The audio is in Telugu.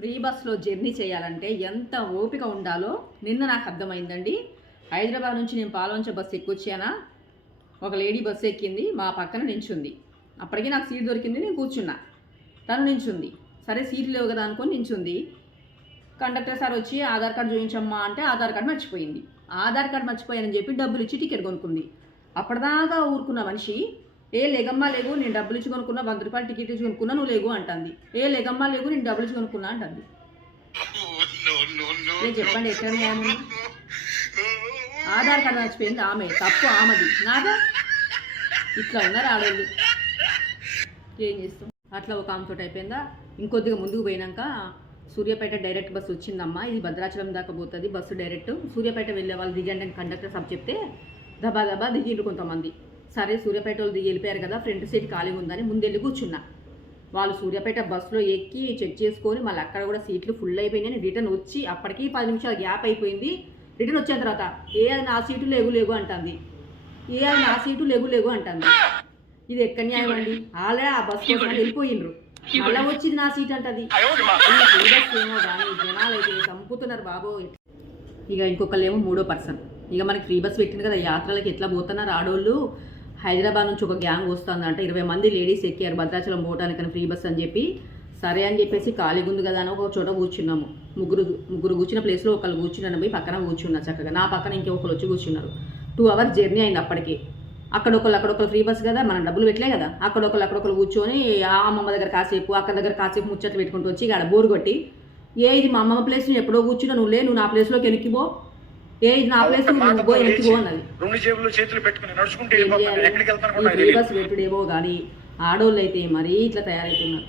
ఫ్రీ బస్లో జర్నీ చేయాలంటే ఎంత ఓపిక ఉండాలో నిన్న నాకు అర్థమైందండి. హైదరాబాద్ నుంచి నేను పాల్వంచ బస్సు ఎక్కొచ్చానా, ఒక లేడీ బస్సు ఎక్కింది, మా పక్కన నించుంది. అప్పటికి నాకు సీట్ దొరికింది, నేను కూర్చున్నా. తను నించుంది. సరే సీట్లు లేవు కదా అనుకొని నించుంది. కండక్టర్ సార్ వచ్చి ఆధార్ కార్డు చూపించమ్మా అంటే ఆధార్ కార్డు మర్చిపోయింది. ఆధార్ కార్డు మర్చిపోయానని చెప్పి డబ్బులు ఇచ్చి టికెట్ కొనుక్కుంది. అప్పటిదాకా ఊరుకున్న మనిషి ఏ లేగమ్మా లేవు, నేను డబ్బులు ఇచ్చి కొనుక్కున్నా, 100 రూపాయలు టికెట్ ఇచ్చి కొనుక్కున్నా, నువ్వు లేవు అంటుంది. ఏ లేగమ్మా లేవు, నేను డబ్బులు ఇచ్చి కొనుక్కున్నా అంటుంది. నేను చెప్పండి ఎక్కడ న్యాయం? ఆధార్ కార్డు మర్చిపోయింది ఆమె, తప్పు ఆమెది, నాదా? ఇట్లా ఉన్నారు ఆడవాళ్ళు. ఏం చేస్తాం? అట్లా ఒక ఆమెతో అయిపోయిందా. ఇంకొద్దిగా ముందుకు పోయినాక సూర్యాపేట డైరెక్ట్ బస్సు వచ్చిందమ్మా, ఇది భద్రాచలం దాకా పోతుంది బస్సు డైరెక్ట్, సూర్యాపేట వెళ్ళే వాళ్ళు దిగండి అని కండక్టర్ సబ్ చెప్తే దబా దబా దిగిండ్రు కొంతమంది. సరే సూర్యాపేట వాళ్ళు దిగి వెళ్ళిపోయారు కదా, ఫ్రంట్ సీట్ ఖాళీగా ఉందని ముందెళ్ళి కూర్చున్నా. వాళ్ళు సూర్యాపేట బస్సులో ఎక్కి చెక్ చేసుకొని మళ్ళీ అక్కడ కూడా సీట్లు ఫుల్ అయిపోయినాయి. రిటర్న్ వచ్చి అప్పటికి 10 నిమిషాలు గ్యాప్ అయిపోయింది. రిటర్న్ వచ్చిన తర్వాత అది నా సీటు లేగు అంటుంది, అది నా సీటు లేగు అంటుంది. ఇది ఎక్కడ న్యాయం అండి? ఆల్రెడీ ఆ బస్సు కోసం వెళ్ళిపోయిండ్రు, మళ్ళీ వచ్చింది నా సీట్ అంటది. ఏమో కానీ జనాలు అయితే చంపుతున్నారు బాబో. ఇక ఇంకొకళ్ళు ఏమో 3వ పర్సన్. ఇక మనకి ఫ్రీ బస్ పెట్టింది కదా, యాత్రలకు ఎట్లా పోతున్నారు ఆడోళ్ళు. హైదరాబాద్ నుంచి ఒక గ్యాంగ్ వస్తుందంట, 20 మంది లేడీస్ ఎక్కారు భద్రాచలం పోవటానికని ఫ్రీ బస్ అని చెప్పి. సరే అని చెప్పేసి ఖాళీగా ఉంది కదా అని ఒక చోట కూర్చున్నాము. ముగ్గురు కూర్చున్న ప్లేస్లో ఒకళ్ళు కూర్చున్నాను, పోయి పక్కన కూర్చున్నా చక్కగా. నా పక్కన ఇంకొకరు వచ్చి కూర్చున్నారు. 2 hours జర్నీ అయింది అప్పటికి. అక్కడొకళ్ళు ఫ్రీ బస్ కదా, మనం డబ్బులు పెట్టలే కదా, అక్కడొకళ్ళు కూర్చొని ఆ అమ్మమ్మ దగ్గర కాసేపు, అక్కడ దగ్గర కాసేపు ముచ్చట్లు పెట్టుకుంటూ వచ్చి ఇక్కడ బోరు కొట్టి, ఇది మా అమ్మమ్మ ప్లేస్ నేను ఎప్పుడో కూర్చున్నా, నువ్వు నా ప్లేస్లోకి వెనక్కిపో, ఇది నా ప్లేస్ నువ్వు వెనక్కిపో అన్నది. ఫ్రీ బస్ పెట్టుడేమో కానీ ఆడోళ్ళు అయితే మరీ ఇట్లా తయారవుతున్నారు.